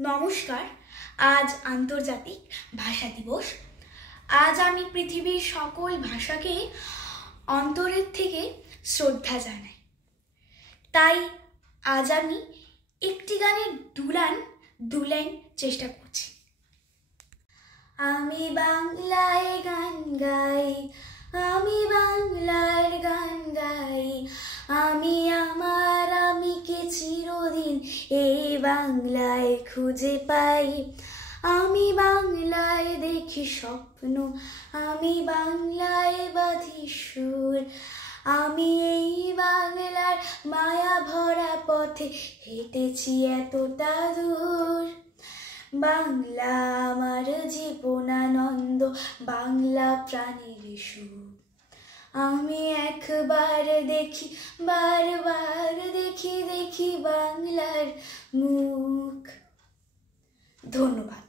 নমস্কার। আজ আন্তর্জাতিক ভাষা দিবস। আজ আমি পৃথিবীর সকল ভাষাকে অন্তরের থেকে শ্রদ্ধা জানাই। তাই আজ আমি একটি গানের দু লাইন চেষ্টা করছি। আমি বাংলায় গান গাই, আমি বাংলার গান গাই, আমি আমার আমিকে চিরদিন এই বাংলায় খুঁজে পাই। আমি বাংলায় দেখি স্বপ্ন, আমি বাংলায় বাঁধি সুর, আমি এই বাংলার মায়া ভরা পথে হেঁটেছি এতটা দূর। বাংলা আমার জীবনানন্দ, বাংলা প্রাণের সুর। আমি একবার দেখি, বারবার দেখি বাংলার মুখ। ধন্যবাদ।